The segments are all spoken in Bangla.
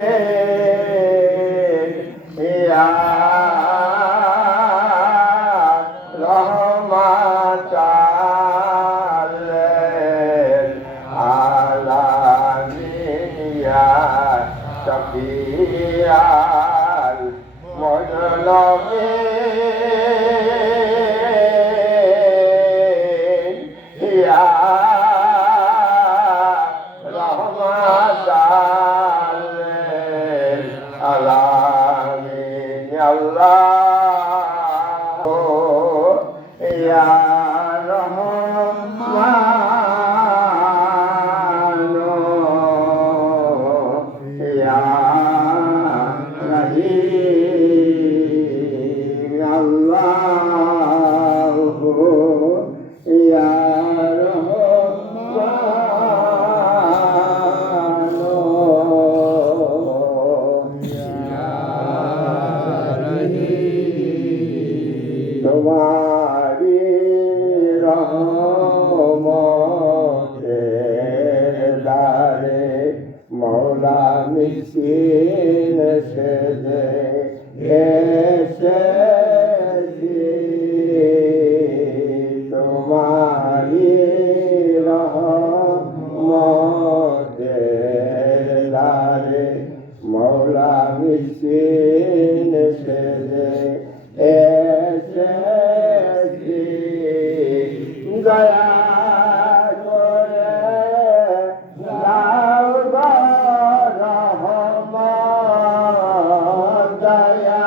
Hey. তোমারি রহমতে দারে মৌলা মিসকিন সেজে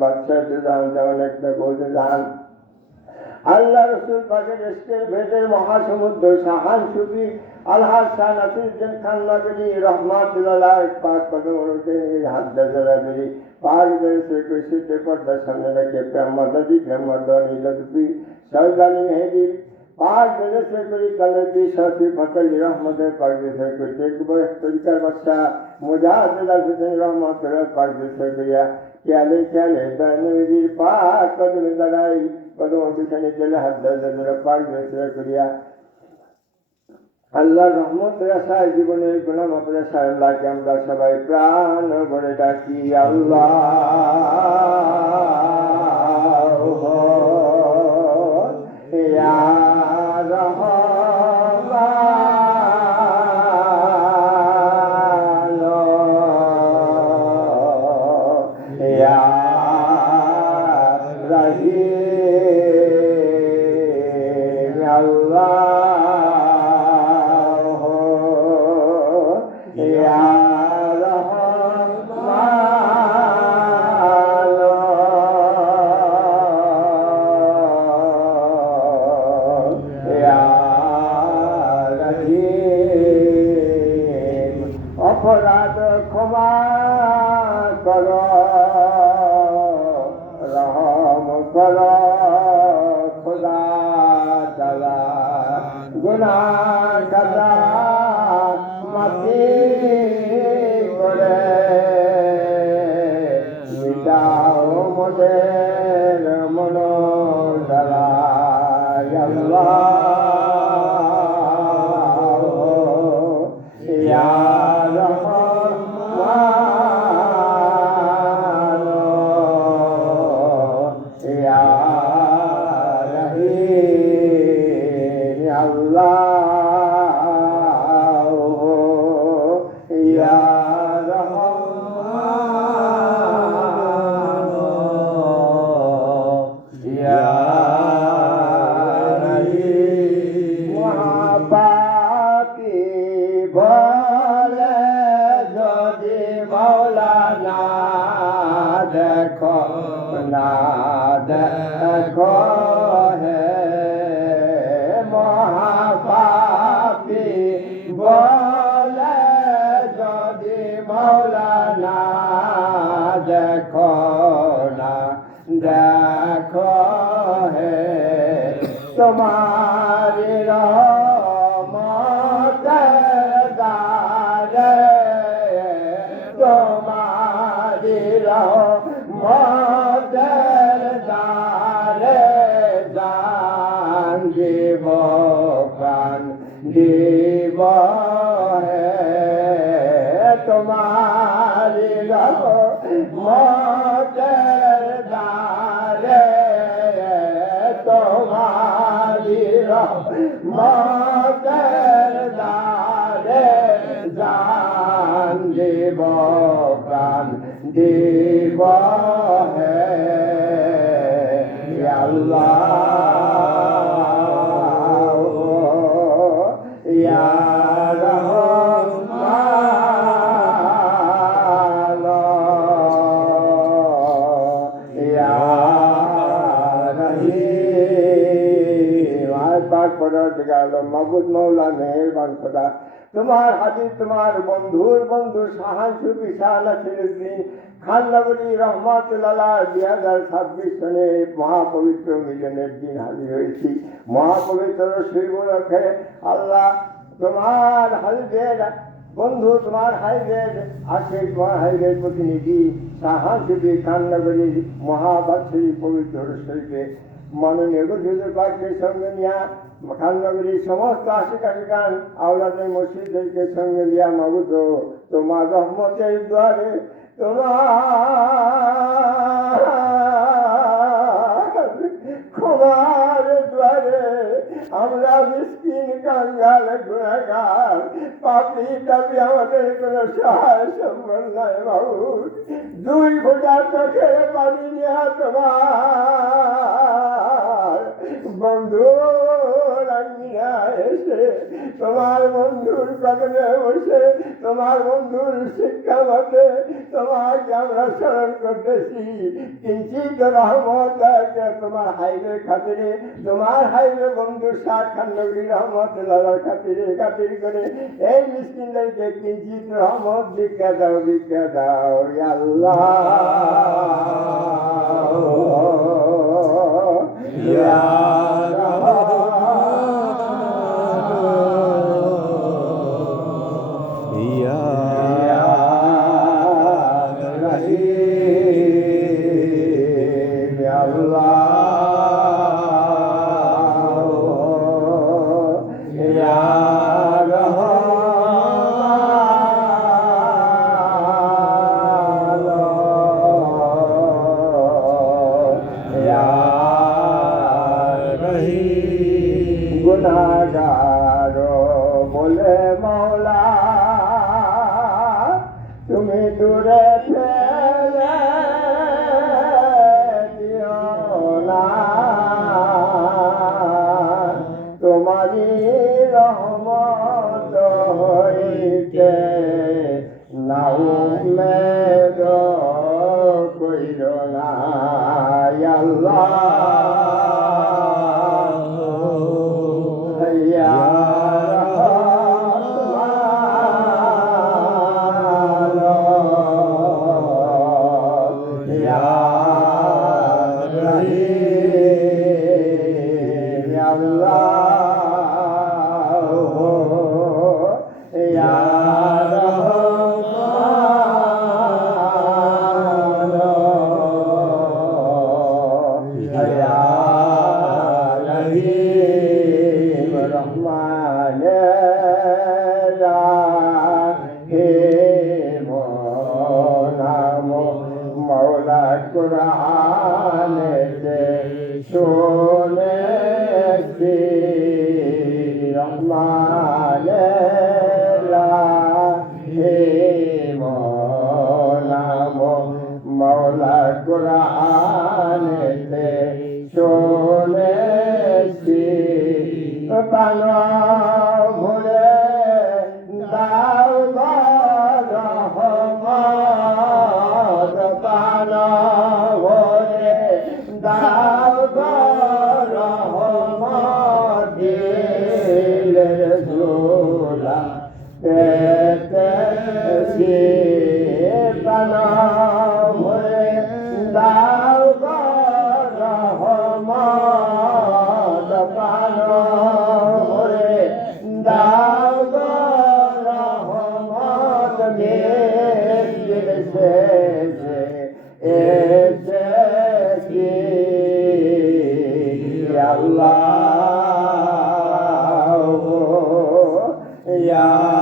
বাদশাহ দান যেমন একটা বলতে দান আল্লাহ রসুল পাকের এসকের ভেদের মহাসমুদ্র সাহান সুবি আলহাজ শাহ নাসিরুদ্দিন খান নগরী রহমাতুল্লাহ পাক কদম রোকেন এই হাত দাদা বেরি পাক সে কৃষিতে পর্দার সামনে রেখে প্রেম মাদাদি প্রেম মাদা নীলদুপি সরদানি মেহেদির পাক সে করি কালবি শাফি ফতলি রহমতের পাক ধরে করতে একবার তরিকার বাচ্চা মুজাহিদ হোসেন রহমতুল্লাহ পাক ধরে করিয়া খেয়ালে খেয়ালে নদীর পাক কদমে দাঁড়াই কদম পিছনে চলে হাত দাদা পাক ধরে করিয়া আল্লাহ রহমত আশায় জীবনের গুণা মাপের আল্লাহকে আমরা সবাই প্রাণ ভরে ডাকি আল্লাহ দেখো হে তোমার রে তোমার মদের দারে জান জীব প্রাণ জীব হে তোমার রহ দ্বারে জান দেব প্রাণ দেব হে পাক পরওয়ারদিগার মাবুদ মাওলা মেহেরবান খোদা তোমার হাজির, তোমার বন্ধুর বন্ধু সাহায্য বিশাল দিন খাননগরী রহমাতুল্লাহ দুই হাজার ছাব্বিশ সনে মহাপবিত্র মিলনের দিন হাজির হয়েছি। মহাপবিত্র শিব রক্ষে আল্লাহ তোমার হাজিদের বন্ধু, তোমার হাইদের আছে তোমার হাইদের প্রতিনিধি সাহায্যী খাননগরীর মহাবাৎসরী পবিত্র শরীরে মাননীয় গজুদের পার্কের সঙ্গে নিয়া খাননগরীর সমস্ত আশিক আশিকান আওলাদের মসজিদদেরকে সঙ্গে নিয়া মাবুত তোমার রহমতের দ্বারে তোমার ক্ষমার দ্বারে আমরা মিসকিন কাঙ্গাল, গুণাগার, পাপি দাবি আমাদের কোনো সহায় সম্বল নাই বাবু। দুই ফোটা চোখের পানি নিয়ে তোমার বন্ধু এসে তোমার বন্ধুর কদমে বসে, তোমার বন্ধুর শিক্ষা মতে তোমাকে আমরা স্মরণ করতেছি। কিঞ্চিত রহমত তোমার হাইবে খাতিরে, তোমার হাইবে বন্ধু শাহ খান্নগরী রহমত, লালার খাতিরে খাতির করে। এই মিসকিনদেরকে কিঞ্চিত রহমত ভিক্ষা দাও আল্লাহ। রহমান রাহিম নাম মৌলা কুরআনেতে শুনেছি পান ভরে দাও Yeah.